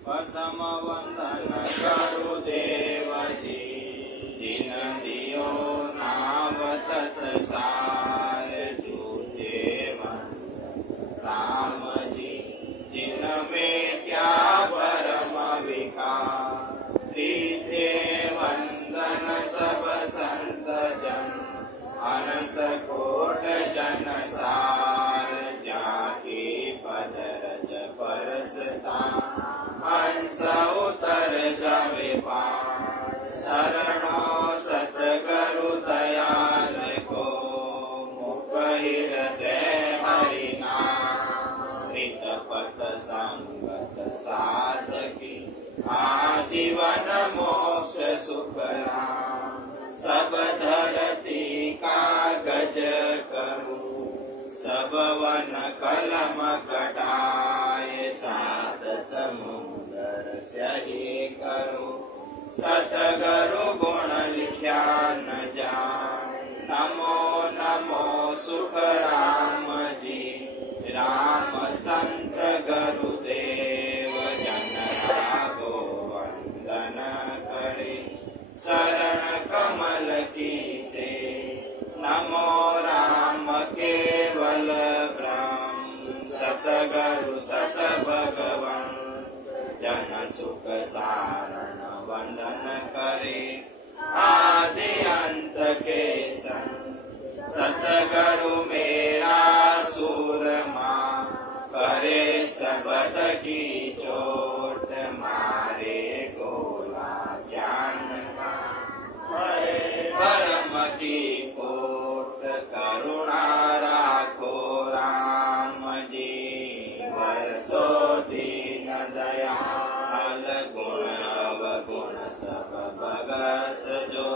प्रथम वंदन करु देवजी, जिन दियो नाम तत्सार जूझे मन राम जी, जिन में क्या परम विकार। त्रिथे वंदन सब संत जन, अनंत कोट जन सार, जाके पद रज परसता हंस उतर जावे पार। शरणो सतगुरु दयाल को, मुख हृदय हरि नाम। नित पथ संगत साधकी, आजीवन मोक्ष सुख राम। सब धरती कागज करूं, सब वन कलम कटाए। सात समुंदर स्याही करूं, सतगुरु गुण लिख्या न जाए। नमो नमो सुख राम जी, राम संत गुरुदेव। जन राघो वंदन करे, शरण कमल की से। नमो राम केवल ब्रह्म, सतगुरु सत भगवन। जन सुख सारण वंदन करे, आदि अंत के संग। सतगुरु मेरा सूरमा, करे सबद की चोट। मारे गोला ज्ञान का, परम की कोट। करुणा राखो राम जी, बरसो दीन दयाल। गुण अवगुण सब बगस जो,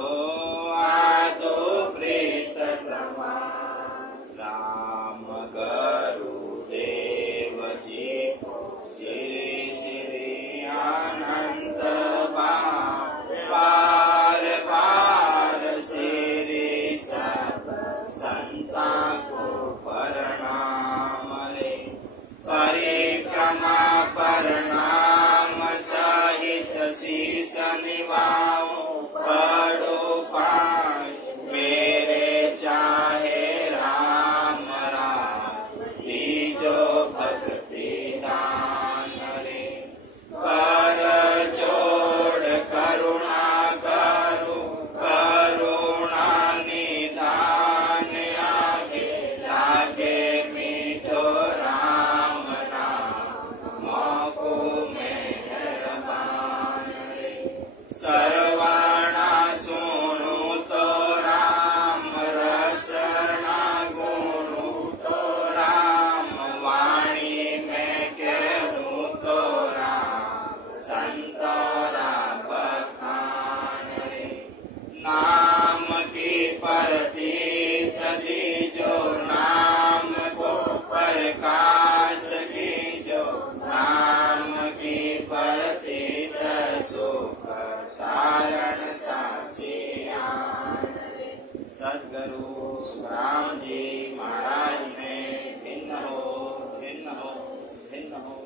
आदो प्रीत समान। राम गुरुदेव जी को, श्री श्री अनंत पार पार। श्री सब संता को प्रणाम रे। परिक्रमा प्रणाम सहित शीस निभाओ। पढ़ो पाए मेरे चाहे राम राम, दीजो भक्ति दान रे। कर जोड़ करुणा करो, करुणा निदान। आगे लागे मीठो राम नाम, मोको मेहरबान रे। सरवणा सुनु तो राम, रसना गुनु तो राम। वाणी में कहूँ तो राम, संतोरा बखान रे। नाम की प्रतीत दीजो, नाम को प्रकाश कीजो। नाम की प्रतीत सुख सारण साची आन रे। सद्गुरु राम जी महाराज में भिन्न हो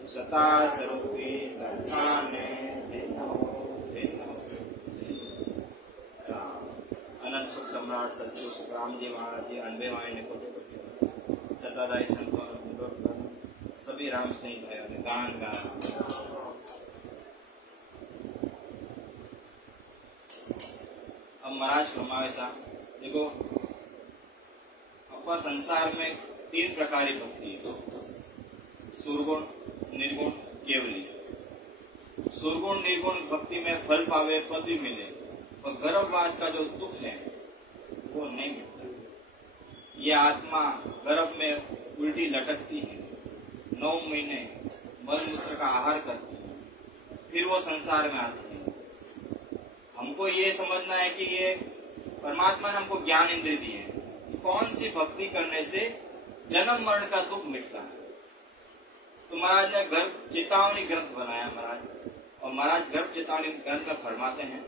सता स्वरूपी सत्ता में भिन्न हो। अनंत सुख सम्राट सदगुरु सुख राम जी महाराज जी 98 ने कोटि सतादायी संतों सभी राम स्नेही भाइयों ने गान गा। अब महाराज फरमावे सा, देखो अपना संसार में 3 प्रकार की भक्ति है, सुरगुण, निर्गुण, केवली। सुरगुण निर्गुण भक्ति में फल पावे, पद भी मिले, और गर्भवास का जो दुख है वो नहीं मिलता। ये आत्मा गर्भ में उल्टी लटकती है, 9 महीने मल मूत्र का आहार करती है, फिर वो संसार में आती है। हमको ये समझना है कि ये परमात्मा ने हमको ज्ञान इंद्रिय दी है, कौन सी भक्ति करने से जन्म मरण का दुख मिटता है। तो महाराज ने गर्भ चेतावनी ग्रंथ बनाया महाराज, और महाराज गर्भ चेतावनी ग्रंथ में फरमाते हैं,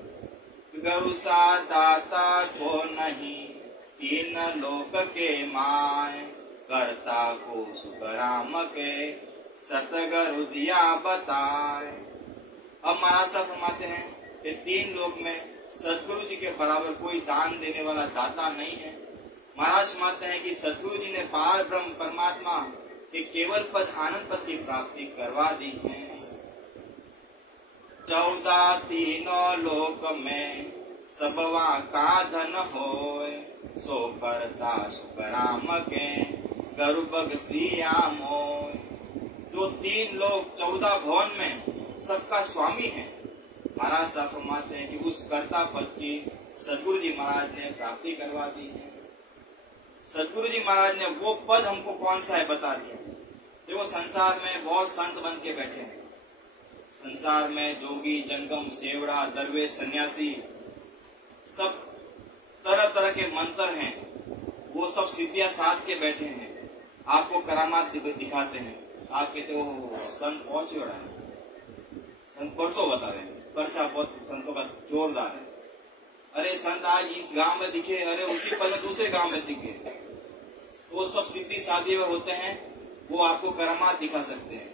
गुरु सा दाता को नहीं, 3 लोक के माय। करता को सुख राम के, सतगुरु दिया बताए। अब महाराज साहब फरमाते हैं कि 3 लोक में सदगुरु जी के बराबर कोई दान देने वाला दाता नहीं है। महाराज फरमाते हैं कि सदगुरु जी ने पार ब्रह्म परमात्मा के केवल पद आनंद पद की प्राप्ति करवा दी है। 14 तीनों लोक में सबवा का धन होय, सो करता सुख राम के गर्भ सिया मोय। जो 3 लोग 14 भवन में सबका स्वामी है, महाराज साहब फरमाते हैं कि उस कर्ता पद की सदगुरु जी महाराज ने प्राप्ति करवा दी है। सदगुरु जी महाराज ने वो पद हमको कौन सा है बता दिया। देखो संसार में बहुत संत बन के बैठे हैं। संसार में जोगी, जंगम, सेवड़ा, दरवेश, सन्यासी, सब तरह तरह के मंत्र हैं। वो सब सिद्धियां साध के बैठे हैं, आपको करामात दिखाते हैं। आप कहते हो संत पहुंच रहा है, संत परसों बता रहे हैं, पर्चा बहुत संतों का जोरदार है। अरे संत आज इस गांव में दिखे, अरे उसी पल में दूसरे गांव में दिखे। वो सब सिद्धि साधे हुए होते हैं, वो आपको करामात दिखा सकते हैं,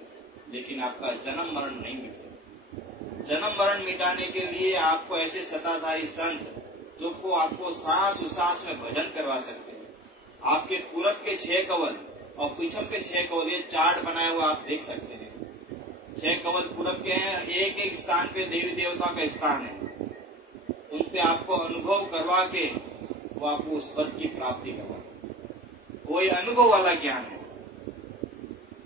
लेकिन आपका जन्म मरण नहीं मिल सकता। जन्म मरण मिटाने के लिए आपको ऐसे सताधारी संत जो को आपको सांस उसास में भजन करवा सकते हैं। आपके पूरब के 6 कवल और पीछम के 6 कवल, ये चार्ट बनाया हुआ आप देख सकते हैं। 6 कवल पूरब के हैं, एक एक स्थान पे देवी देवता का स्थान है। उन पे आपको अनुभव करवा के वो आपको उस पद की प्राप्ति करवा। वो ये अनुभव वाला ज्ञान है,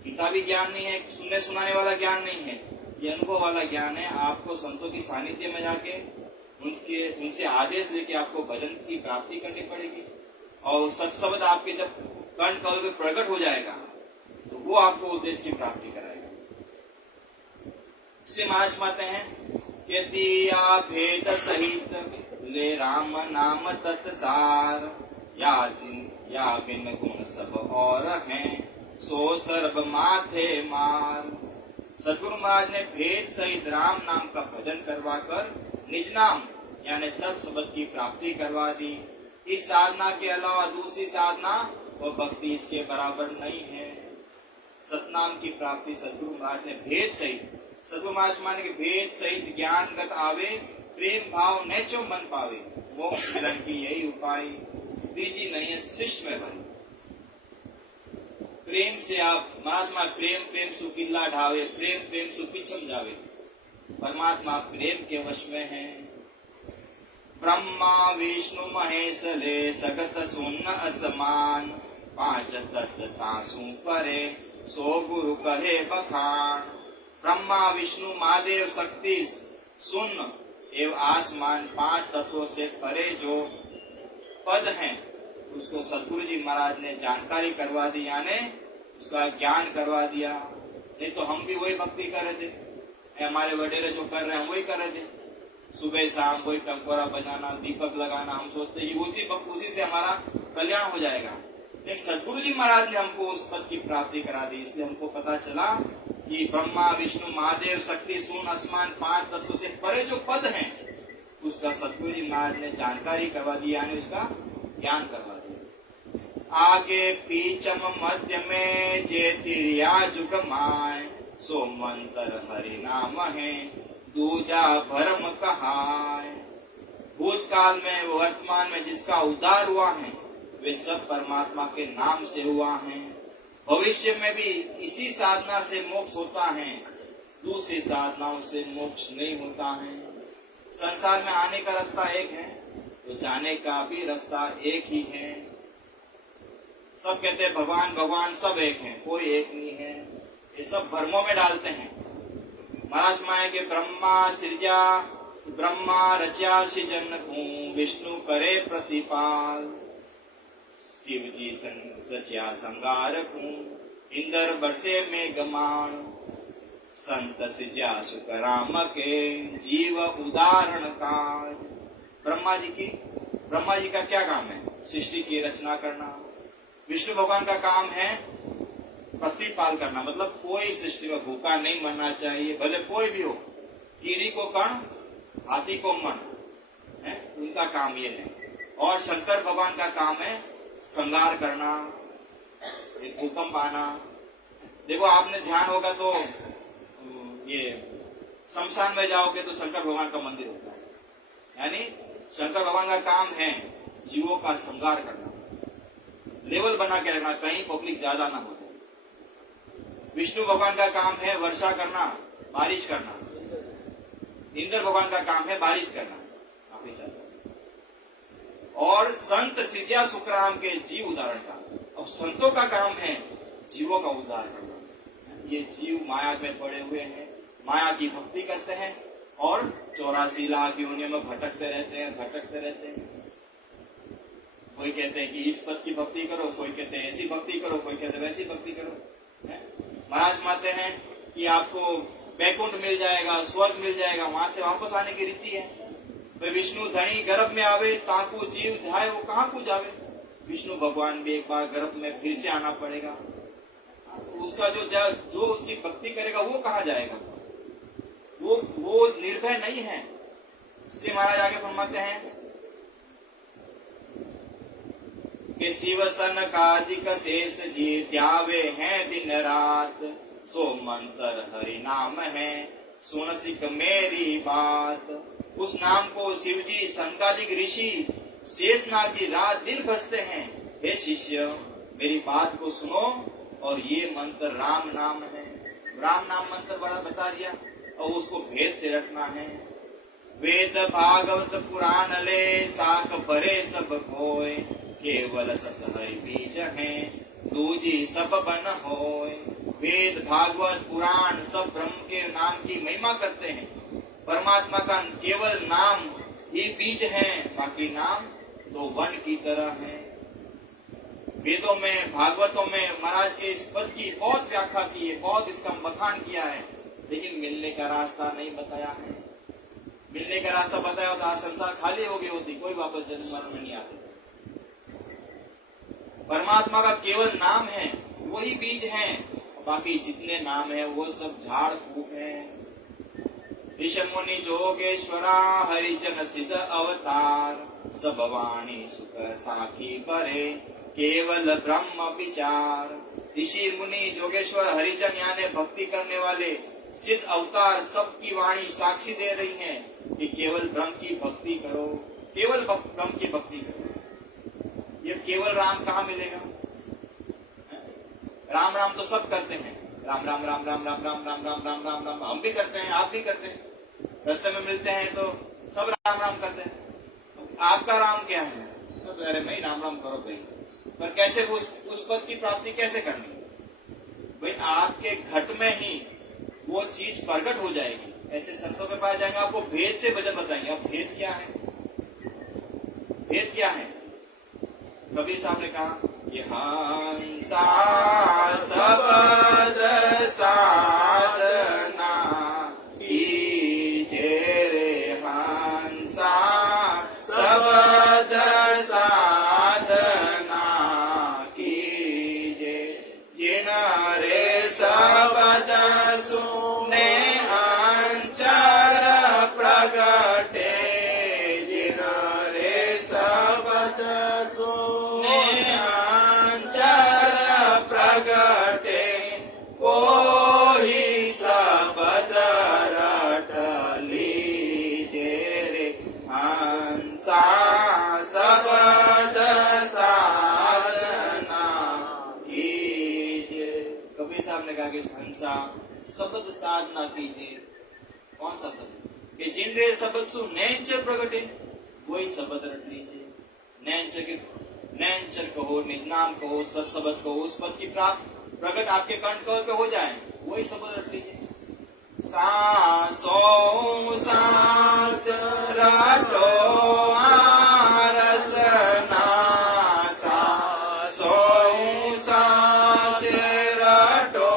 किताबी ज्ञान नहीं है, सुनने सुनाने वाला ज्ञान नहीं है। ये अनुभव वाला ज्ञान है। आपको संतों की सानिध्य में जाके उनसे आदेश लेके आपको भजन की प्राप्ति करनी पड़ेगी। और सत्शब्द आपके जब कर्ण कवल में प्रकट हो जाएगा तो वो आपको उस देश की प्राप्ति कराएगा। इसलिए महाराज माते हैं कि दिया भेद सहित ले राम नाम तत्सार, या बिन गुण सब और हैं, सो सर्व माथे मार। सदगुरु महाराज ने भेद सहित राम नाम का भजन करवा कर निज नाम यानी सत शब्द की प्राप्ति करवा दी। इस साधना के अलावा दूसरी साधना और भक्ति इसके बराबर नहीं है। सतनाम की प्राप्ति सदगुरु महाराज ने भेद सहित, सदगुरु महाराज माने के भेद सहित ज्ञानगत आवे, प्रेम भाव नेचो मन पावे, मोक्ष मिलन की यही उपाय, दीजी नहीं है शिष्ट में भरी। प्रेम से आप महात्मा प्रेम प्रेम सुकिल्ला ढावे, प्रेम प्रेम सुपिछम जावे। परमात्मा प्रेम के वश में है। ब्रह्मा विष्णु महेश ले सगत सुन्न असमान, 5 तत्व तासु परे सो गुरु कहे बखान। ब्रह्मा विष्णु महादेव शक्ति सुन्न एवं आसमान 5 तत्वों से परे जो पद हैं उसको सदगुरु जी महाराज ने जानकारी करवा दी, यानी उसका ज्ञान करवा दिया। नहीं तो हम भी वही भक्ति कर रहे थे, हमारे वडेरे जो कर रहे हैं वही कर रहे थे। सुबह शाम वही टंकोरा बजाना, दीपक लगाना, हम सोचते हैं उसी से हमारा कल्याण हो जाएगा। लेकिन सदगुरु जी महाराज ने हमको उस पद की प्राप्ति करा दी। इसलिए हमको पता चला कि ब्रह्मा विष्णु महादेव शक्ति शून्य आसमान 5 तत्व से परे जो पद हैं उसका सदगुरु जी महाराज ने जानकारी करवा दी, यानी उसका ज्ञान करवा दिया। आगे पीछम मध्य में जे तिरिया जुग माय, सो मंत्र हरि नाम है दूजा भरम कहाय। भूतकाल में वर्तमान में जिसका उद्धार हुआ है वे सब परमात्मा के नाम से हुआ है। भविष्य में भी इसी साधना से मोक्ष होता है, दूसरी साधनाओं से मोक्ष नहीं होता है। संसार में आने का रास्ता एक है तो जाने का भी रास्ता एक ही है। सब कहते हैं भगवान भगवान, सब एक हैं, कोई एक नहीं है। ये सब भ्रमों में डालते हैं। महाराज माए के ब्रह्मा रचा सृजन को, विष्णु करे प्रतिपाल, शिव जी रचा संगार को, इंद्र बरसे मेघमान, संत सिजा सुख राम के, जीव उदाहरण काज। ब्रह्मा जी का क्या काम है? सृष्टि की रचना करना। विष्णु भगवान का काम है प्रतिपाल करना, मतलब कोई सृष्टि में भूखा नहीं मरना चाहिए, भले कोई भी हो, कीड़ी को कण हाथी को मन है, उनका काम ये है। और शंकर भगवान का काम है संगार करना, भूकंप आना। देखो आपने ध्यान होगा तो ये शमशान में जाओगे तो शंकर भगवान का मंदिर होता है, यानी शंकर भगवान का काम है जीवों का श्रृंगार करना, लेवल बना के रखना, कहीं पब्लिक ज्यादा ना हो जाए। विष्णु भगवान का काम है वर्षा करना, बारिश करना। इंद्र भगवान का काम है बारिश करना, काफी ज्यादा। और संत सिद्धिया सुखराम के जीव उदाहरण का, अब संतों का काम है जीवों का उद्धार करना। ये जीव माया में पड़े हुए हैं, माया की भक्ति करते हैं और 84 लाख योनियों में भटकते रहते हैं। कोई कहते हैं कि इस पद की भक्ति करो, कोई कहते हैं ऐसी भक्ति करो, कोई कहते हैं वैसी भक्ति करो। महाराज मानते हैं कि आपको वैकुंठ मिल जाएगा, स्वर्ग मिल जाएगा, वहां से वापस आने की रीति है। तो विष्णु धनी गर्भ में आवे, ताकू जीव ध्याय, वो कहाँ को जावे। विष्णु भगवान भी एक बार गर्भ में फिर से आना पड़ेगा। उसका जो उसकी भक्ति करेगा वो कहाँ जाएगा, वो निर्भय नहीं है। इसलिए महाराज आगे फरमाते हैं कि शिव सन कादिक शेष जी त्यावे हैं दिन रात, सो मंत्र हरि नाम है सुन सिख मेरी बात। उस नाम को शिव जी संकादिक ऋषि शेषनाग जी रात दिन भजते हैं। हे शिष्य मेरी बात को सुनो, और ये मंत्र राम नाम है। राम नाम मंत्र बड़ा बता दिया, और उसको भेद से रखना है। वेद भागवत पुराण ले साख भरे सब कोय, केवल सत हरि बीज है दूजी सब बन होय। वेद भागवत पुराण सब ब्रह्म के नाम की महिमा करते हैं। परमात्मा का केवल नाम ही बीज है, बाकी नाम तो वन की तरह है। वेदों में भागवतों में महाराज के इस पद की बहुत व्याख्या की है, बहुत इसका बखान किया है, लेकिन मिलने का रास्ता नहीं बताया है। मिलने का रास्ता बताया होता आज संसार खाली हो गई होती, कोई वापस जन्म मरण में नहीं आते। परमात्मा का केवल नाम है, वही बीज है, बाकी जितने नाम है वो सब झाड़ फूक है। ऋषि मुनि जोगेश्वरा हरिजन सिद्ध अवतार, सब वाणी सुख साखी परे केवल ब्रह्म विचार। ऋषि मुनि जोगेश्वर हरिजन यानी भक्ति करने वाले सिद्ध अवतार सबकी वाणी साक्षी दे रही हैं कि केवल ब्रह्म की भक्ति करो, केवल ब्रह्म की भक्ति करो। ये केवल राम कहाँ मिलेगा? राम राम तो सब करते हैं, राम राम राम राम राम राम राम राम राम राम राम हम भी करते हैं, आप भी करते हैं। रास्ते में मिलते हैं तो सब राम राम करते हैं। आपका राम क्या है? तो अरे मैं राम राम करो भाई, पर कैसे उस पद की प्राप्ति कैसे करनी? भाई आपके घट में ही वो चीज प्रकट हो जाएगी। ऐसे संतों के पास जाएंगे, आपको भेद से भजन बताएंगे। अब भेद क्या है? भेद क्या है? कबीर साहब ने कहा कि हंसा शब्द साधना कीजे रे, हंसा शब्द साधना कीजे, जिन रे शब्द सुने अंचर प्रगटे, जिन रे शब्द सुने अंचर प्रगटे, कोई शब्द रट लीजे रे, हंसा शब्द साधना कीजिए। कबीर साहब ने कहा कि हंसा शब्द साधना कीजिए। कौन सा शब्द? कि जिन रे शब्द सु नैनचर प्रगटे, वही शब्द रट लीजिए। नैनचर कहो, नाम कहो, सत शब्द कहो, उस पद की प्राप्त प्रकट आपके कंठ कमल पे हो जाए, वही शब्द रट लीजिए। सांसों सांस रटो आरसना, सांसों सांस रटो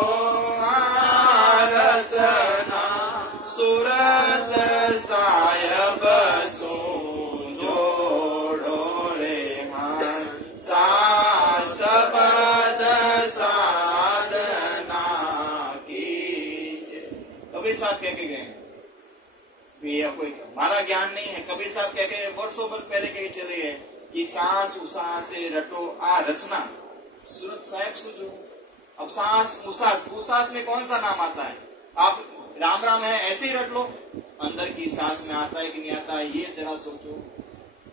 आरसना, सूरत सायब सो जोड़ो रे, हंसा शब्द साधना कीजिए। कबीर साहब कह के गए, ये कोई हमारा ज्ञान नहीं है। कबीर साहब कह के वर्षों पहले कह के चले गए कि सांस उसास से रटो आ रसना, सूरत साहेब सूझो। अब सांस उसास, उसास में कौन सा नाम आता है? आप राम राम है ऐसे ही रट लो, अंदर की सांस में आता है कि नहीं आता है ये जरा सोचो।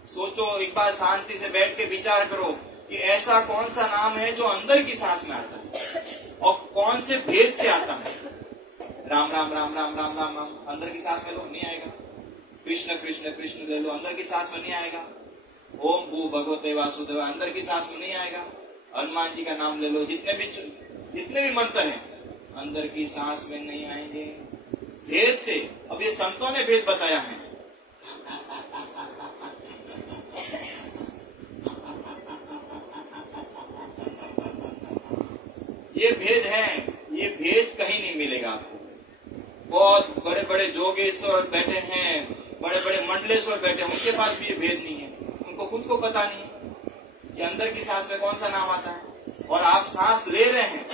सोचो, एक बार शांति से बैठ के विचार करो कि ऐसा कौन सा नाम है जो अंदर की सांस में आता है और कौन से भेद से आता है। राम राम राम राम राम राम राम अंदर की सांस में लो, नहीं आएगा। कृष्ण कृष्ण कृष्ण ले लो, अंदर की सांस में नहीं आएगा। ओम भू भगवते वासुदेव अंदर की सांस में नहीं आएगा। हनुमान जी का नाम ले लो, जितने भी मंत्र हैं अंदर की सांस में नहीं आएंगे, भेद से। अब ये संतों ने भेद बताया है। ये भेद है, ये भेद कहीं नहीं मिलेगा आपको। बहुत बड़े बड़े जोगेश्वर बैठे हैं, बड़े बड़े मंडलेश्वर बैठे हैं, उनके पास भी ये भेद नहीं है। उनको खुद को पता नहीं है कि अंदर की सांस में कौन सा नाम आता है। और आप सांस ले रहे हैं,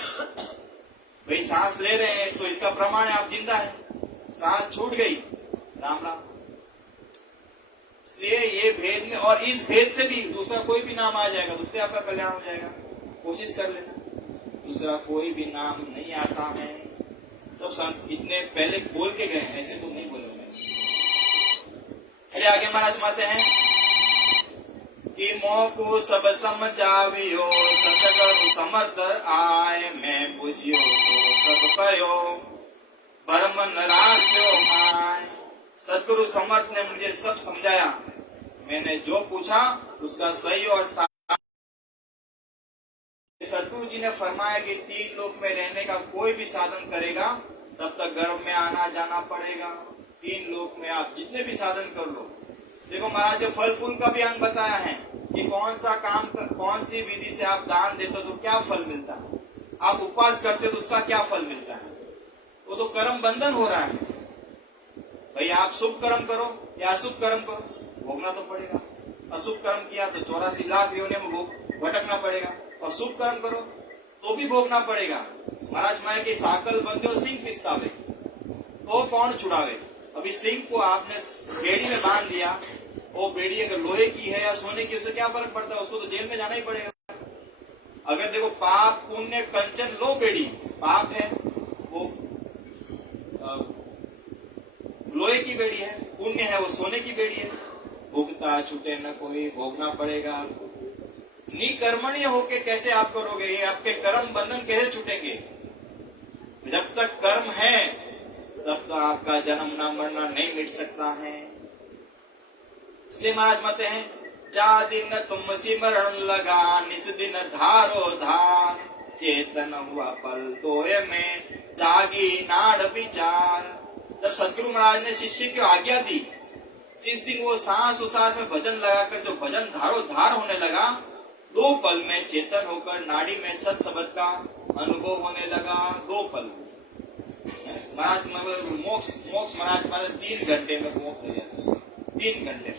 भाई सांस ले रहे हैं तो इसका प्रमाण है आप जिंदा है। सांस छूट गई, राम राम। इसलिए ये भेद में, और इस भेद से भी दूसरा कोई भी नाम आ जाएगा, उससे आपका कल्याण हो जाएगा। कोशिश कर लेना। दूसरा कोई भी नाम नहीं आता है। सब संत इतने पहले बोल के गए, ऐसे तो नहीं बोले। चलिए आगे महाराज माते हैं कि मोह को सब समझावियो, सतगुरु समर्थ आए, मैं बुझियो सो सब कयो, भरम न राख्यो माय। सतगुरु समर्थ ने मुझे सब समझाया, मैंने जो पूछा उसका सही और सतगुरु जी ने फरमाया कि 3 लोक में रहने का कोई भी साधन करेगा तब तक गर्भ में आना जाना पड़ेगा। 3 लोक में आप जितने भी साधन कर लो। देखो महाराज ने फल फूल का भी अंग बताया है कि कौन सा काम, कौन सी विधि से आप दान देते हो तो क्या फल मिलता है, आप उपवास करते हो तो उसका क्या फल मिलता है। वो तो कर्म बंधन हो रहा है। भाई आप शुभ कर्म करो या अशुभ कर्म करो, भोगना तो पड़ेगा। अशुभ कर्म किया तो 84 लाख योनि में भटकना पड़ेगा, और शुभ कर्म करो तो भी भोगना पड़ेगा। महाराज माया की साकल बंधे हो सिंह पिस्तावे, तो कौन छुड़ावे। अभी सिंह को आपने बेड़ी में बांध दिया, वो बेड़ी अगर लोहे की है या सोने की, उससे क्या फर्क पड़ता है, उसको तो जेल में जाना ही पड़ेगा। अगर देखो पाप पुण्य कंचन लो बेड़ी, पाप है वो लोहे की बेड़ी है, पुण्य है वो सोने की बेड़ी है। भोगता छूटे न कोई, भोगना पड़ेगा। निकर्मण्य होके कैसे आप करोगे, ये आपके कर्म बंधन कैसे छूटेंगे। जब तक कर्म है तब तक आपका जन्म न मरना नहीं मिट सकता है। इसलिए महाराज कहते हैं, जा दिन तुम सिमरण लगा, निस दिन धारो धार, चेतन हुआ पल तोय में, जागी नाड़ विचार। जब सदगुरु महाराज ने शिष्य की आज्ञा दी, जिस दिन वो सांस उसास में भजन लगाकर जो भजन धारो धार होने लगा, 2 पल में चेतन होकर नाड़ी में सत शब्द का अनुभव होने लगा। 2 पल महाराज मोक्ष महाराज 3 घंटे में मोक्ष हो जाता। 3 घंटे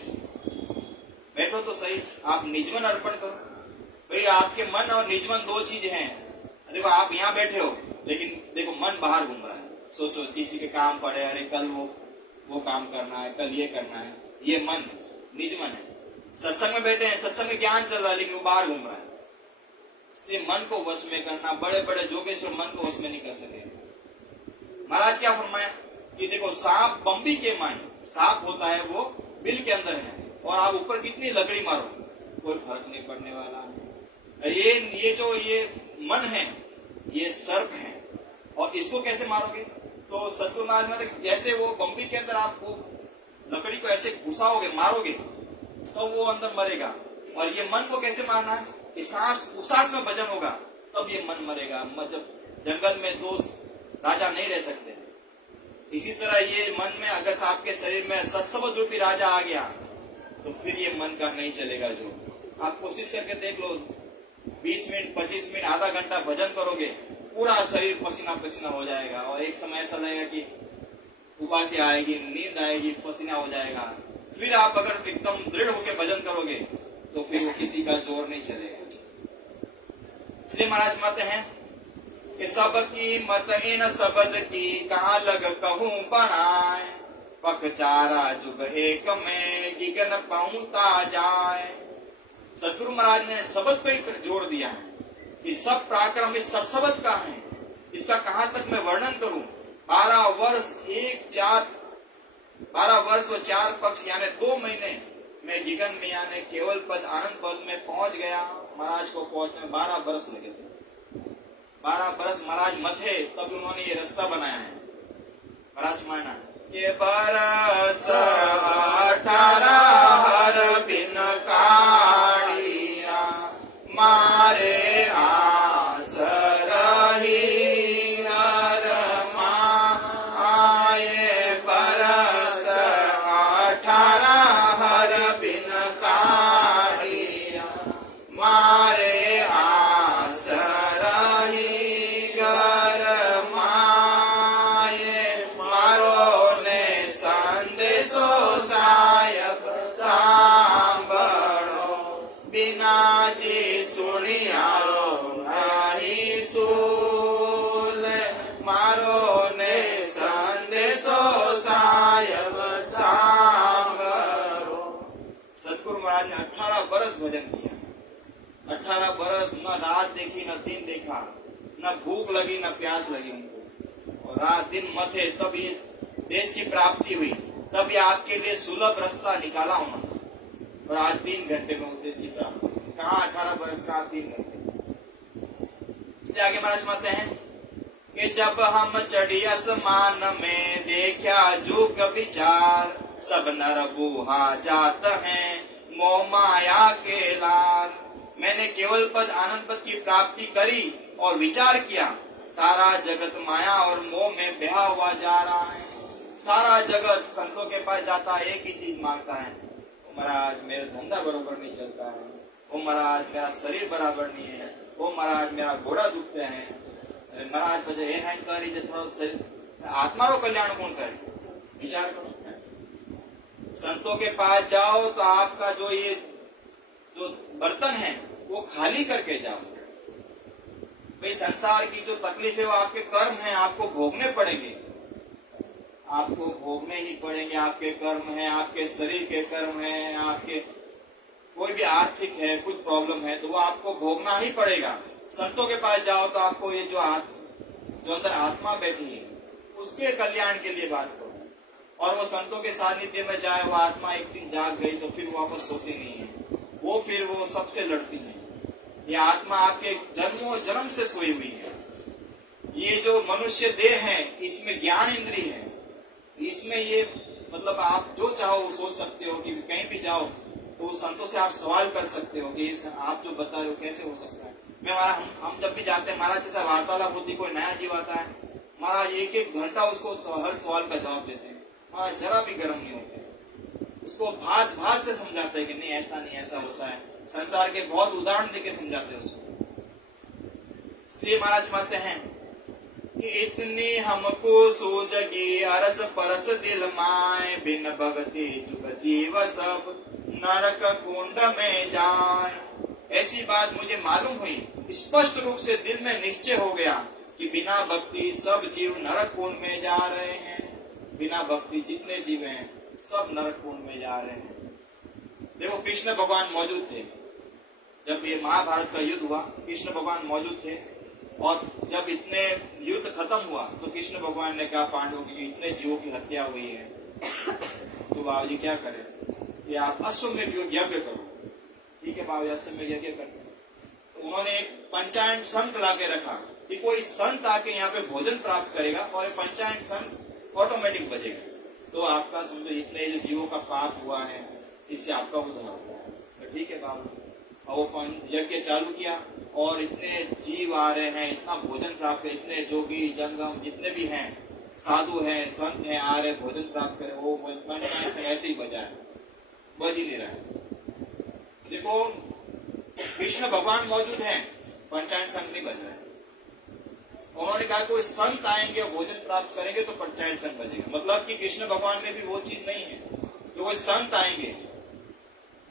बैठो तो सही, आप निजमन अर्पण करो। भाई आपके मन और निजमन 2 चीज हैं। देखो आप यहाँ बैठे हो, लेकिन देखो मन बाहर घूम रहा है। सोचो किसी के काम पड़े, अरे कल वो काम करना है, कल ये करना है, ये मन निजमन है। सत्संग में बैठे हैं, सत्संग में ज्ञान चल रहा है, लेकिन वो बाहर घूम रहा है। इसलिए मन को वश में करना, बड़े बड़े जोगेश्वर मन को वश में नहीं कर सके। महाराज क्या फरमाया कि देखो सांप बम्बी के माए, सांप होता है वो बिल के अंदर है, और आप ऊपर कितनी लकड़ी मारो कोई फर्क नहीं पड़ने वाला। ये मन है, ये सर्प है, और इसको कैसे मारोगे। तो सतगुरु महाराज में जैसे वो बम्बी के अंदर आप वो लकड़ी को ऐसे घुसाओगे, मारोगे, तो वो अंदर मरेगा। और ये मन को कैसे मारना है कि सांस उसास में भजन होगा तब ये मन मरेगा। जब जंगल में 2 राजा नहीं रह सकते, इसी तरह ये मन में अगर आपके शरीर में सत्सबद रूपी राजा आ गया तो फिर ये मन का नहीं चलेगा। जो आप कोशिश करके देख लो, 20 मिनट 25 मिनट आधा घंटा भजन करोगे, पूरा शरीर पसीना पसीना हो जाएगा, और एक समय ऐसा लगेगा कि उबासी आएगी, नींद आएगी, पसीना हो जाएगा। फिर आप अगर एकदम दृढ़ होकर भजन करोगे तो फिर वो किसी का जोर नहीं चलेगा। इसलिए महाराज माते हैं कि सबकी मत इन शब्द की, कहाँ लग कहूं बनाए, पक चारा जुग एक में, गिगन पहुंता जाए। सदगुरु महाराज ने शब्द पे जोर दिया है कि सब पराक्रम इस सत्शब्द का है, इसका कहां तक मैं वर्णन करूं। 12 वर्ष 12 वर्ष और 4 पक्ष यानी 2 महीने में गिगन में यानी केवल पद आनंद पद में पहुंच गया। महाराज को पहुंचने में 12 वर्ष लगे थे। 12 वर्ष महाराज मथे तब उन्होंने ये रास्ता बनाया है। महाराज माना के बरस 18 हर बिन काढ़िया मारे आस रही हर माए बरस 18 हर बिन काढ़िया मारे आस रही घर माए मारो ने संदेशो सायब सांभळो बिना जी सुनियारो नहीं सूल मारो ने संदेशो सायब सांभळो। सतगुरु महाराज ने 18 बरस भजन किया। 18 बरस न रात देखी न दिन देखा, न भूख लगी न प्यास लगी उनको, और रात दिन मथे तब ये देश की प्राप्ति हुई। तब ये आपके लिए सुलभ रास्ता निकाला उन्होंने, और आज 3 घंटे में उस देश की प्राप्ति। कहाँ 18 बरस का 3 घंटे। इससे आगे महाराज मानते हैं कि जब हम चढ़ी आसमान में देखा जुग विचार, सब नर बूहा जात हैं मोह माया के लाल। मैंने केवल पद आनंद पद की प्राप्ति करी और विचार किया, सारा जगत माया और मोह में बहा हुआ जा रहा है। सारा जगत संतों के पास जाता है, एक ही चीज मांगता है, महाराज मेरा धंधा बराबर नहीं चलता है, ओ महाराज मेरा शरीर बराबर नहीं है, ओ महाराज मेरा घोड़ा दुखते हैं, महाराज बजे ये है करी जे थोड़ा शरीर आत्मा रो कल्याण कौन करे? विचार करो। संतों के पास जाओ तो आपका जो ये जो बर्तन है वो खाली करके जाओ। भाई संसार की जो तकलीफ है वो आपके कर्म है, आपको भोगने पड़ेंगे, आपको भोगने ही पड़ेंगे। आपके कर्म है, आपके शरीर के कर्म है, आपके कोई भी आर्थिक है, कुछ प्रॉब्लम है तो वो आपको भोगना ही पड़ेगा। संतों के पास जाओ तो आपको ये जो अंदर आत्मा बैठी है उसके कल्याण के लिए बात करो, और वो संतों के सानिध्य में जाए, वो आत्मा एक दिन जाग गई तो फिर वापस सोती नहीं है, वो फिर वो सबसे लड़ती है। ये आत्मा आपके जन्मों जन्म से सोई हुई है। ये जो मनुष्य देह है इसमें ज्ञान इंद्री है, इसमें ये मतलब आप जो चाहो वो सोच सकते हो कि कहीं भी जाओ तो संतों से आप सवाल कर सकते हो कि आप जो बता रहे हो कैसे हो सकता है। हम जब भी जाते हैं महाराज के साथ वार्तालाप होती, कोई नया जीव आता है, महाराज 1-1 घंटा उसको हर सवाल का जवाब देते हैं। महाराज जरा भी गर्म नहीं होते, उसको भात भात से समझाते हैं कि नहीं ऐसा नहीं ऐसा होता है। संसार के बहुत उदाहरण देके समझाते हैं उसको। इसलिए महाराज मानते हैं कि इतनी हमको सूझगी अरस परस दिल माए, बिन भगति जुग जीव सब नरक कुंड में जाए। ऐसी बात मुझे मालूम हुई, स्पष्ट रूप से दिल में निश्चय हो गया कि बिना भक्ति सब जीव नरक कुंड में जा रहे हैं। बिना भक्ति जितने जीव हैं सब नरक कुंड में जा रहे हैं। देखो कृष्ण भगवान मौजूद थे जब ये महाभारत का युद्ध हुआ, कृष्ण भगवान मौजूद थे, और जब इतने युद्ध खत्म हुआ तो कृष्ण भगवान ने कहा पांडवों की इतने जीवों की हत्या हुई है तो बाबा जी क्या करें, कि आप अश्वमेध यज्ञ करो। ठीक है बाबा, अश्वमेध यज्ञ करते हैं। तो उन्होंने एक पंचायन संत ला के रखा कि कोई संत आके यहाँ पे भोजन प्राप्त करेगा और ये पंचायन संत ऑटोमेटिक बजेगा, तो आपका समझो इतने जो जीवों का पाप हुआ है इससे आपका उद्धार होगा। तो ठीक है बाबा, और वो यज्ञ चालू किया और इतने जीव आ रहे हैं, इतना भोजन प्राप्त कर, इतने जोगी जंगम जितने भी हैं, साधु हैं, संत हैं, आ रहे भोजन प्राप्त करे। वो पंचायन से ऐसे ही बजा है, बज ही नहीं रहा है। देखो कृष्ण भगवान मौजूद हैं, पंचायन संघ नहीं बज रहा है। उन्होंने कहा कोई संत आएंगे और भोजन प्राप्त करेंगे तो पंचायन संघ बजेगा। मतलब कि कृष्ण भगवान में भी वो चीज नहीं है कि वो संत आएंगे।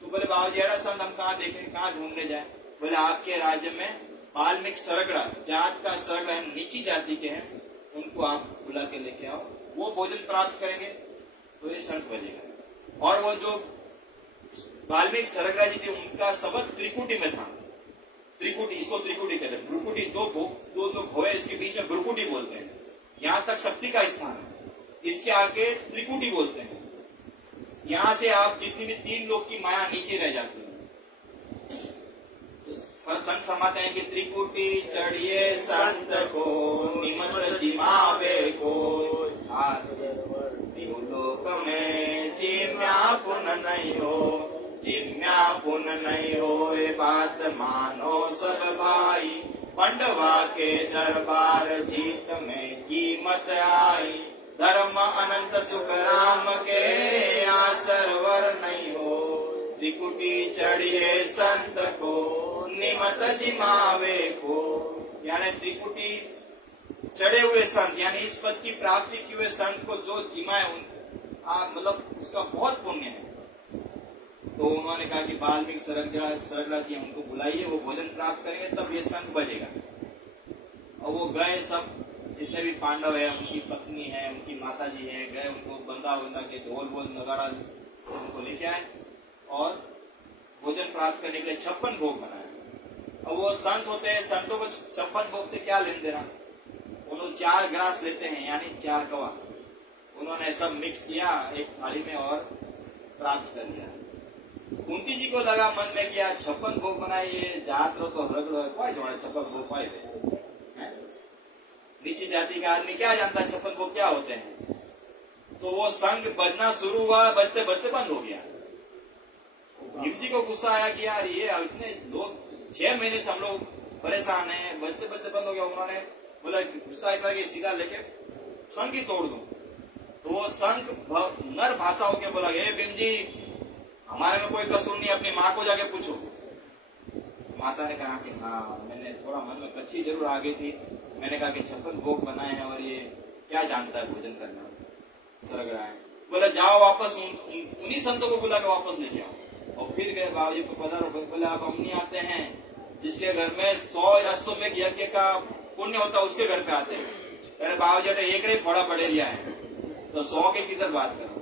तो बोले बाबा जी ऐसा संत हम कहाँ देखें, कहाँ ढूंढने जाए? बोले आपके राज्य में वाल्मीकि सरगड़ा जात का सरगड़ा है, नीची जाति के हैं, उनको आप बुला के लेके आओ, वो भोजन प्राप्त करेंगे तो ये संत बजेगा। और वो जो वाल्मीकि सरगड़ा जी थे उनका शब्द त्रिकुटी में था। त्रिकुटी, इसको त्रिकुटी कहते हैं। भ्रुकुटी दो जो भोए इसके बीच में भ्रुकुटी बोलते हैं। यहाँ तक शक्ति का स्थान है। इसके आगे त्रिकुटी बोलते हैं। यहाँ से आप जितनी भी 3 लोग की माया नीचे रह जाती है। तो संत फरमाते हैं कि त्रिकुटी चढ़िए संत को निमत जिमावे को लोक में जिम्या पुन नहीं हो, जिम्या पुन नहीं हो, ये बात मानो सब भाई। पंडवा के दरबार जीत में कीमत आई, धर्म अनंत सुख राम के आसरवर नहीं हो। त्रिकुटी चढ़िए संत को निमत जिमावे को, यानी त्रिकुटी चढ़े हुए संत, यानी इस पद की प्राप्ति किए हुए संत को जो जिमाए मतलब उसका बहुत पुण्य है। तो उन्होंने कहा कि वाल्मीकि सरगरा जी हमको बुलाइए, वो भोजन प्राप्त करेंगे तब ये संत बजेगा। और वो गए, सब जितने भी पांडव है, उनकी पत्नी है, उनकी माता जी है, गए उनको बंदा के ढोल बोल नगाड़ा उनको लेके आए और भोजन प्राप्त करने के लिए 56 भोग बनाए। और वो संत होते हैं, संतों को 56 भोग से क्या लेन देना। उन्होंने 4 ग्रास लेते हैं, यानी 4 कवा उन्होंने सब मिक्स किया एक थाली में और प्राप्त कर लिया। कुंती जी को लगा मन में किया 56 भोग बनाए, ये जात रो तो हरग रो कोई जोड़े 56 भोग पाए थे। नीची जाति का आदमी क्या जानता 56 भोग क्या होते हैं। तो वो संग बजना शुरू हुआ, बजते बजते बंद हो गया। भीम जी को गुस्सा आया कि यार ये इतने लोग 6 महीने से हम लोग परेशान हैं, बजते बजते बंद हो गया। उन्होंने बोला गुस्सा इतना कि सीधा लेके संग ही तोड़ दूं। तो वो संग नर भाषा होके बोला, हे भीम जी हमारे में कोई कसूर नहीं, अपनी माँ को जाके पूछो। माता ने कहा कि हाँ, मैंने थोड़ा मन में कच्ची जरूर आ गई थी। मैंने कहा कि 56 भोग बनाए हैं और ये क्या जानता है भोजन करना, सरग रहा है। बोला जाओ वापस उन्हीं संतों को बुला के वापस लेके आओ। और फिर गए बाबूजी को पधारो। बोले अब हम नहीं आते हैं, जिसके घर में 100 या 100 यज्ञ का पुण्य होता है उसके घर पे आते हैं। अरे बाबूजी एक नहीं फोड़ा पड़े लिया है तो 100 के किधर बात करो।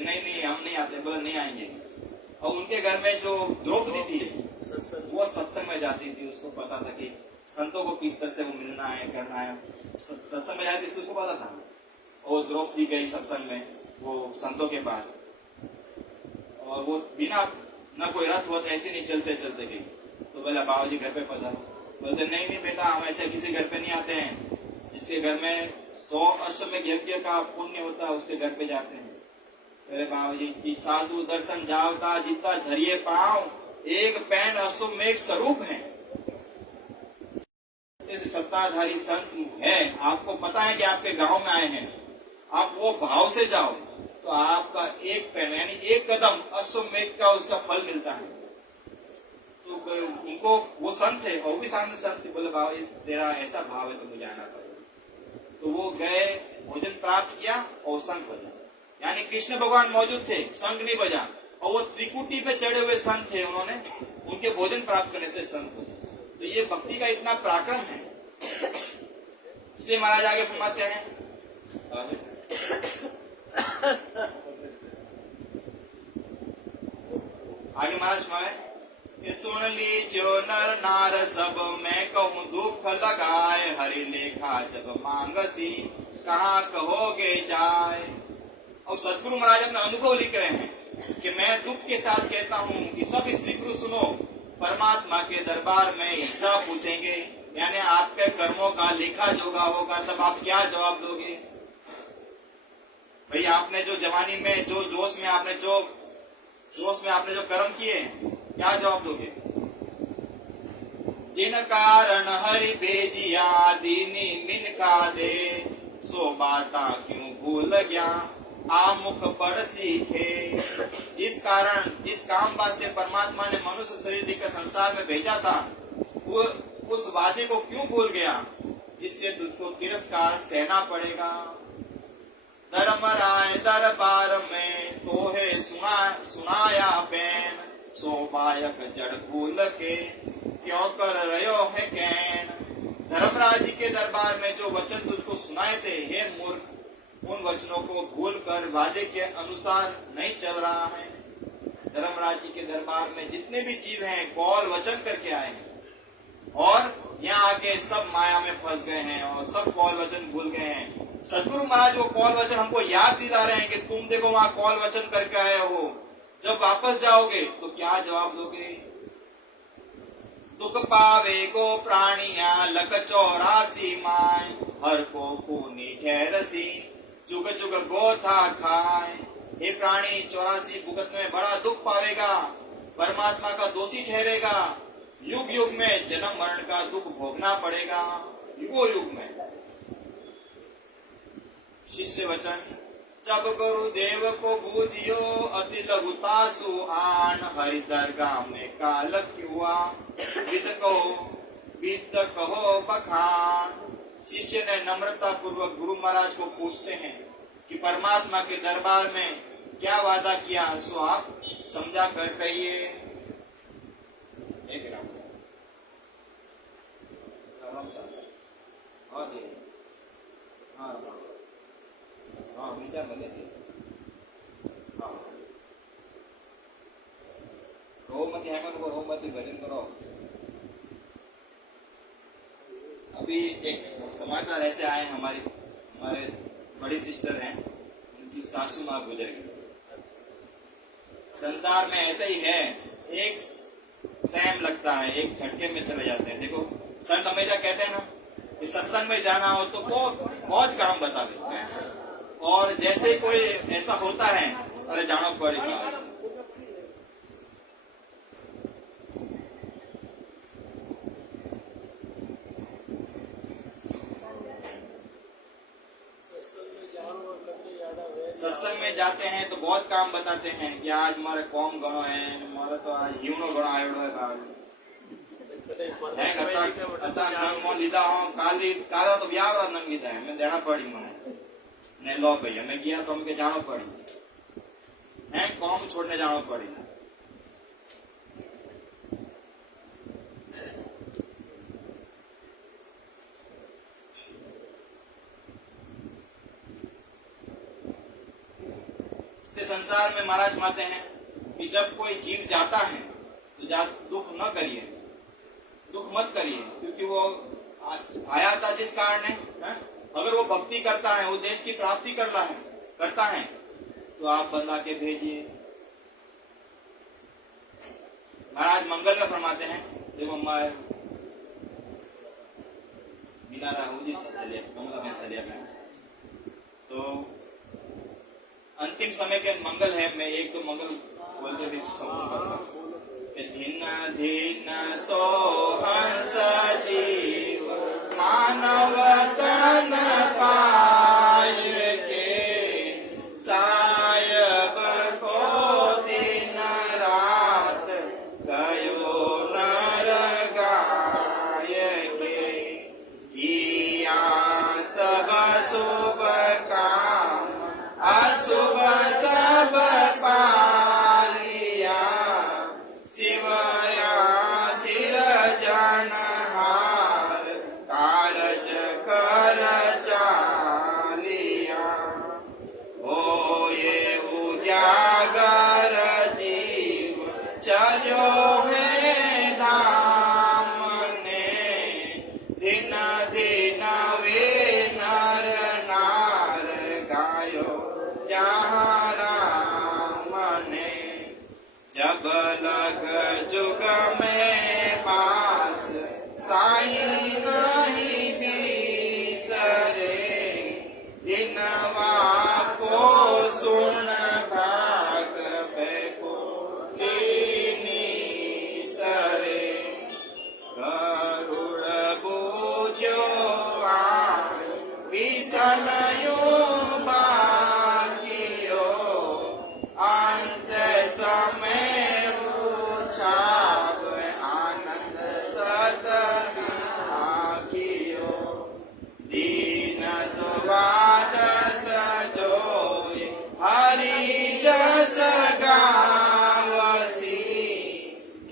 नहीं हम नहीं आते। बोले नहीं आएंगे। और उनके घर में जो द्रौपदी थी वो सत्संग में जाती थी, उसको पता था कि संतों को किस तरह से वो मिलना है करना है। सत्संग में जाती थी, उसको पता था। और द्रौपदी गई सत्संग में वो संतों के पास, और वो बिना न कोई रथ वथ ऐसे नहीं चलते चलते गई। तो बोला बाबूजी घर पे पधारो। बोलते नहीं बेटा हम ऐसे किसी घर पे नहीं आते हैं, जिसके घर में 100 अश्वमेध यज्ञ का पुण्य होता है उसके घर पे जाते हैं। अरे बाबूजी की साधु दर्शन जावता जितना धरिए पांव, एक पैन अश्वमेध स्वरूप है। सत्ताधारी संत है, आपको पता है कि आपके गांव में आए हैं, आप वो भाव से जाओ तो आपका एक पैन यानी एक कदम अश्वमेध का उसका फल मिलता है। तो उनको वो संत है और भी सामने संत बोले बाबा तेरा ऐसा भाव है तो मुझे आना पड़ेगा। तो वो गए, भोजन प्राप्त किया और संत बजा, यानी कृष्ण भगवान मौजूद थे, संत नहीं बजा। और वो त्रिकुटी पे चढ़े हुए संत थे, उन्होंने उनके भोजन प्राप्त करने से संत बजा। तो ये भक्ति का इतना पराक्रम है। इसलिए महाराज आगे फरमाते हैं, आगे महाराज फरमाए, सुन लीजियो नर नार सब मैं कहूँ दुख लगाए, हरि लेखा जब मांगसी कहाँ कहोगे जाए। और सदगुरु महाराज अपना अनुभव लिख रहे हैं कि मैं दुख के साथ कहता हूँ कि सब स्त्री पुरुष सुनो, परमात्मा के दरबार में हिसाब पूछेंगे, यानी आपके कर्मों का लेखा जोखा होगा, तब आप क्या जवाब दोगे। भाई आपने जो जवानी में जो जोश में आपने जो कर्म किए, क्या जवाब दोगे। जिन कारण हरि भेजिया दीनी मिन खा दे, सो बाता क्यों भूल गया आमुख पढ़ सीखे। जिस कारण जिस काम वास्ते परमात्मा ने मनुष्य शरीर देकर संसार में भेजा था, वो उस वादे को क्यों भूल गया, जिससे तुझको तिरस्कार सहना पड़ेगा। धर्मराय दरबार में तोहे सुनाया बैन, सो बायक जड़ भूल के क्यों कर रयो है कैन। धर्मराज जी के दरबार में जो वचन तुझको सुनाए थे, हे मूर्ख, उन वचनों को भूल कर वादे के अनुसार नहीं चल रहा है। धर्मराज जी के दरबार में जितने भी जीव हैं, कौल वचन करके आए हैं, और यहाँ आके सब माया में फंस गए हैं और सब कौल वचन भूल गए हैं। सदगुरु महाराज वो कौल वचन हमको याद दिला रहे हैं कि तुम देखो वहां कौल वचन करके आए हो, जब वापस जाओगे तो क्या जवाब दोगे? दुख पावे को प्राणिया लक 84 माय, हर को खूनी ठहरसी जुग जुग गोथा खाए। हे प्राणी 84 भुगत में बड़ा दुख पावेगा, परमात्मा का दोषी ठहरेगा, युग युग में जन्म मरण का दुख भोगना पड़ेगा, युगो युग में। शिष्य वचन, जब गुरुदेव को बूझियो अति लघुता सुहान, हरि दरगाह में काल क्युआ विद कहो बखान। शिष्य ने नम्रता पूर्वक गुरु महाराज को पूछते हैं कि परमात्मा के दरबार में क्या वादा किया, सो आप समझा कर कहिए। एक राम हाँ विचार बने थे। हाँ रोमती हेमंत को रोमती भजन करो। अभी एक समाचार ऐसे आए, हमारे बड़ी सिस्टर हैं, उनकी सासू माँ गुजर गई। संसार में ऐसा ही है, एक टाइम लगता है, एक झटके में चले जाते हैं। देखो संत हमेशा कहते हैं ना कि सत्संग में जाना हो तो बहुत काम बता देते हैं, और जैसे कोई ऐसा होता है अरे जाना पड़ेगा। सत्संग में जाते हैं तो बहुत काम बताते हैं कि आज हमारे कौम गणो है, हमारा तो आज हीवनो गणो आयोडो है काला तो ब्यावरा नंग लीधा है, मैं देना पड़ी मने ने लो भाई हमें गया तो हमके जानो पड़ी है, कौम छोड़ने जानो पड़ी। इसके संसार में महाराज माते हैं कि जब कोई जीव जाता है तो दुख न करिए, दुख मत करिए, क्योंकि वो आया था जिस कारण है। अगर वो भक्ति करता है, वो देश की प्राप्ति करता है तो आप बंदा के भेजिए। महाराज मंगल में फरमाते हैं, देखो बिना राहु जी तो अंतिम समय के मंगल है, मैं एक दो मंगल बोलते हुए संपूर्ण करूंगा। धिन धिन सो हंस जीव मानव तन पाए के, सायब को दिन रात गयो नर गाय के, किया सब शुभ काम अशुभ सब पालिया, शिवया सिर जनहार कारज कर चालिया। हो ये उजागर जीव चलो है धाम ने, दिन दिन वे नर नार गायो जहाँ राम ने। जब लग जुग में पास साई नहीं बिसरे, दिनवा को सुन भाग पे को सरे। गरुड़ बूझो विसनयो बाकियो, अंत समय उछाव आनंद सत आकियो। दीन द्वादश जोय हरि जस गावसी,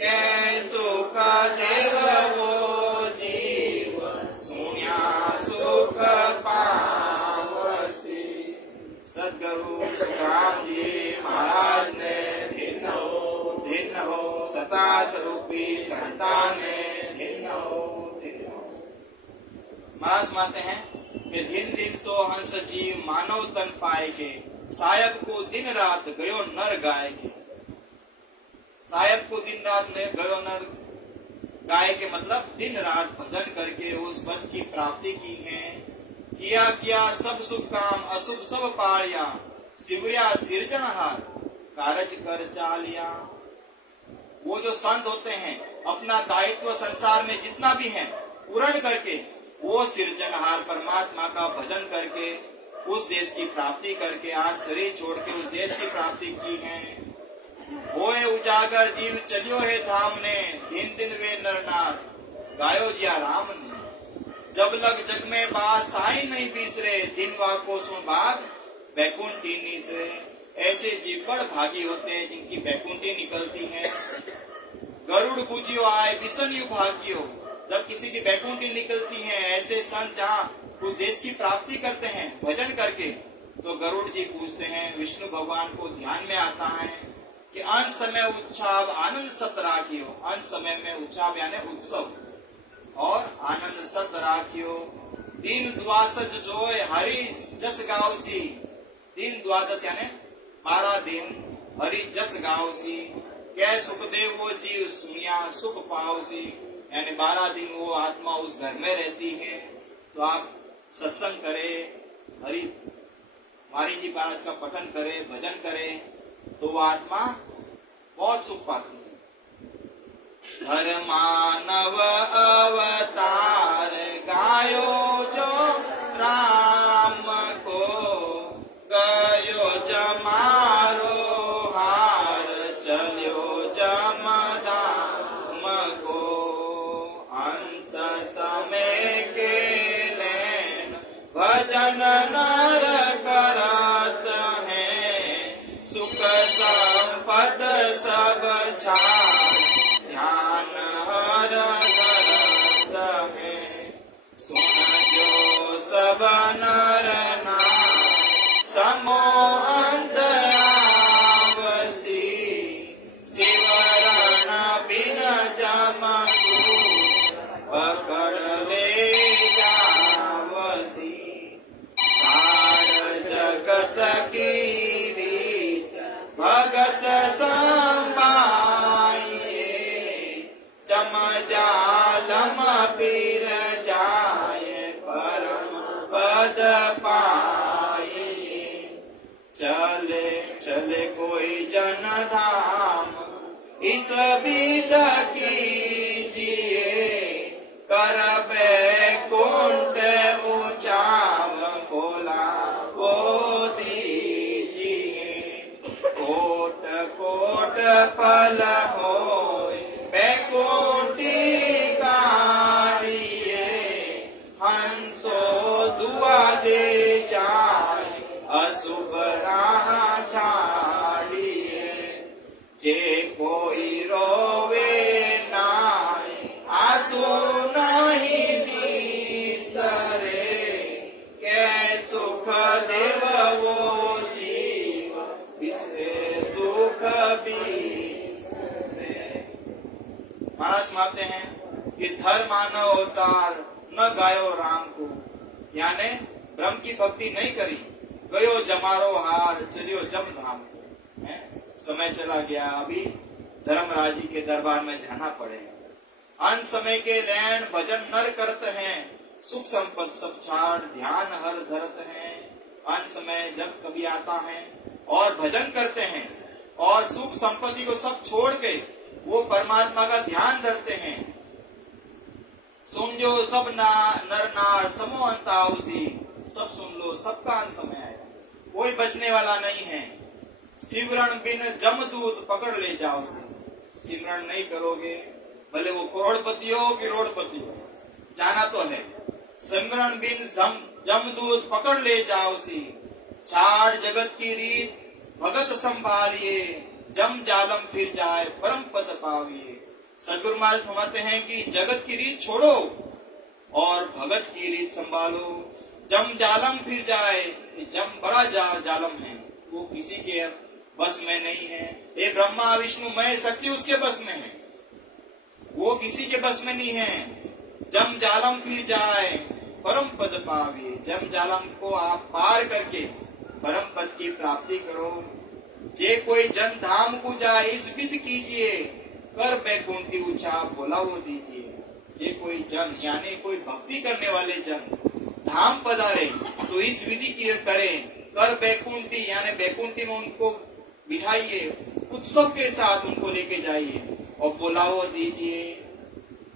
कै सुख देव वो जीव सुनिया सुख पावसी। सद्गुरु सुखराम जी महाराज ने भिन्न हो सता स्वरूपी संतान ने भिन्न हो। महाराज मानते हैं कि दिन दिन सो हंस जीव मानव तन पाए के, साहेब को दिन रात गयो नर गाय के। साहेब को दिन रात गयो नर गाय के मतलब दिन रात भजन करके उस पद की प्राप्ति की है। किया किया सब शुभ काम अशुभ सब पालिया, सिवरिया सिरजनहार कारज कर चालिया। वो जो संत होते हैं अपना दायित्व संसार में जितना भी है पूर्ण करके वो सिरजनहार परमात्मा का भजन करके उस देश की प्राप्ति करके आज शरीर छोड़ के उस देश की प्राप्ति की है। होए उजागर जीव चलियो है धाम ने, दिन दिन वे नर नार गायो जिया राम ने। जब लग जग में बात साई नहीं बिसरे, दिन वाको सो बाग बैकुंठी निसरे। ऐसे जीव बड़ भागी होते हैं जिनकी बैकुंठी निकलती है। गरुड़ बुझियो आए विषण यु भाग्यो, जब किसी की बैकुंठी निकलती है ऐसे संत जहाँ उस देश की प्राप्ति करते हैं भजन करके, तो गरुड़ जी पूछते हैं, विष्णु भगवान को ध्यान में आता है कि अंत समय उत्सव आनंद सत राखियो। अंत समय में उत्सव यानी उत्सव और आनंद सत राखियो। दिन द्वादश जोय हरि जस गावसी। दिन द्वादश यानी 12 दिन हरि जस गावसी। कै सुखदेव वो जीव सुनिया सुख पावसी, यानी 12 दिन वो आत्मा उस घर में रहती है। तो आप सत्संग करे, हरि मारी जी महाराज का पठन करे, भजन करे, तो वो आत्मा बहुत सुख पाती है। हर मानव अवतार गायो जो राम को, गयो जमारो हार चलियो जमदाम को। अंत समय के भजन नर करत हैं, सुख संपद सब छाड़ ध्यान हर करत हैं। सुन जो सब नर नार समोहंत आवसी, शिवरण बिन जम पकड़ ले जावसी। जगत की रीत भगत संभाइए, जम जालम फिर जाए परम पद पाए। चले चले कोई जन धाम इस बीत कीजिए, कर बैकुंठ ऊंचाव खोला को दीजिए। कोट कोट फल होय बैकुंठी काढ़िए, हंसो दुआ दे जाए अशुभ राह छाड़िए। जे कोई रोवे नाय आंसू नहीं सरे, कै सुख देव वो जीव इससे दुख बिसरे। महाराज मानते हैं कि धर्म मानव अवतार न गायो राम को, यानी ब्रह्म की भक्ति नहीं करी, गयो जमारो हार चलियो जम धाम को। समय चला गया, अभी धर्मराज जी के दरबार में जाना पड़ेगा। अंत समय के लैन भजन नर करत हैं, सुख संपद सब छाड़ ध्यान हर धरत हैं। अंत समय जब कभी आता है और भजन करते हैं और सुख संपत्ति को सब छोड़ के वो परमात्मा का ध्यान धरते हैं। सुन जो सब नर नार समो अंत आवसी, सब सुन लो, सबका अंत समय आएगा, कोई बचने वाला नहीं है। सिमरण बिन जमदूत पकड़ ले जाओ से, सिमरण नहीं करोगे भले वो करोड़पति हो कि रोड़पति हो, जाना तो है। सिमरण बिन जमदूत पकड़ ले जाओ सी, छाड़ जगत की रीत भगत संभालिए, जम जालम फिर जाए परम पद पाविए। सदगुरु महाराज फरमाते हैं कि जगत की रीत छोड़ो और भगत की रीत संभालो। जम जालम फिर जाए, जम बड़ा जालम है, वो किसी के बस में नहीं है। ये ब्रह्मा विष्णु मय शक्ति उसके बस में है, वो किसी के बस में नहीं है। जम जालम फिर जाए, परम पद पावे। जम जालम को आप पार करके परम पद की प्राप्ति करो। जे कोई जन धाम को जाए इस विधि कीजिए, कर बैकुंठी ऊंचा बोला वो दीजिए। जे कोई जन यानी कोई भक्ति करने वाले जन धाम पधारे तो इस विधि की करें, कर बैकुंठी यानी बैकुंठी में उनको बिठाइए, उत्सव के साथ उनको लेके जाइए और बुलाओ दीजिए।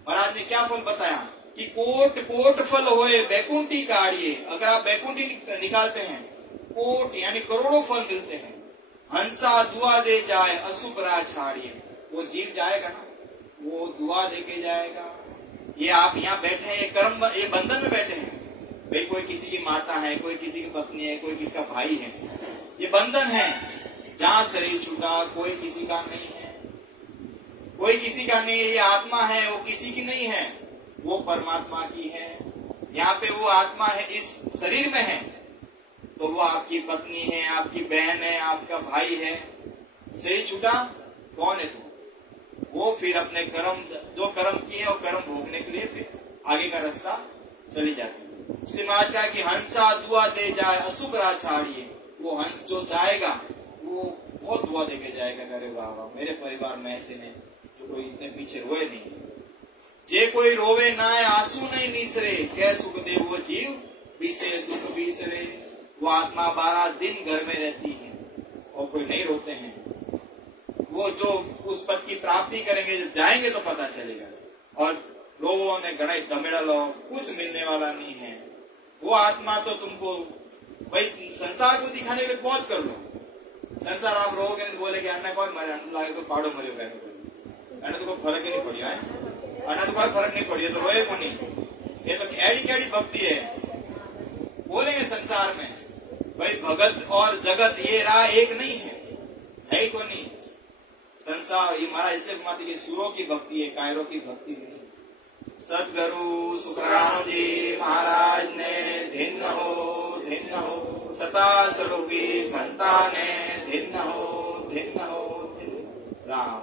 महाराज ने क्या फल बताया कि कोट कोट फल होए बैकुंठी काढ़िए। अगर आप बैकुंठी निकालते हैं, कोट यानी करोड़ों फल मिलते हैं। हंसा दुआ दे जाए अशुभ राह छाड़िए। वो जीव जाएगा ना, वो दुआ देके जाएगा। ये आप यहाँ बैठे हैं, ये कर्म, ये बंधन में बैठे हैं। भाई कोई किसी की माता है, कोई किसी की पत्नी है, कोई किसका भाई है, ये बंधन है। जहाँ शरीर छूटा कोई किसी का नहीं है, कोई किसी का नहीं है। ये आत्मा है, वो किसी की नहीं है, वो परमात्मा की है। यहाँ पे वो आत्मा है, इस शरीर में है, तो वो आपकी पत्नी है, आपकी बहन है, आपका भाई है। शरीर छूटा कौन है? तू। वो फिर अपने कर्म, जो कर्म किए वो कर्म भोगने के लिए फिर आगे का रास्ता चली जाती है। इसलिए महाराज कहा कि हंसा दुआ दे जाए अशुभ राह छाड़िए। वो हंस जो जाएगा वो बहुत दुआ देके जाएगा, अरे वाह वाह मेरे परिवार में ऐसे हैं जो कोई इतने पीछे रोए नहीं। जे कोई रोवे ना आंसू नहीं निसरे, कह सुख दे वो जीव बीसे दुख बीसरे। वो आत्मा 12 दिन घर में रहती है और कोई नहीं रोते हैं। वो जो उस पद की प्राप्ति करेंगे, जब जाएंगे तो पता चलेगा। और लोगों ने गणे दमेड़ा लो, कुछ मिलने वाला नहीं है। वो आत्मा तो तुमको भाई संसार को दिखाने में बहुत कर लो। संसार आप रोगे तो बोले कि अन्ना कोई मरे, अन्ना लागे तो पाड़ो मरे, अन्ना तो कोई फर्क ही नहीं पड़ी है, अन्ना तो कोई फर्क नहीं पड़ी है, तो रोए को नहीं। ये तो एड़ी कैडी भक्ति है। बोलेंगे संसार में भाई भगत और जगत ये राह एक नहीं है ही को नहीं। संसार ये हमारा इसलिए घुमाती है, सूरों की भक्ति है, कायरों की भक्ति नहीं। सदगुरु सुखराम जी महाराज ने धिन्न हो सता स्वरूपी संताने धिन्न हो राम।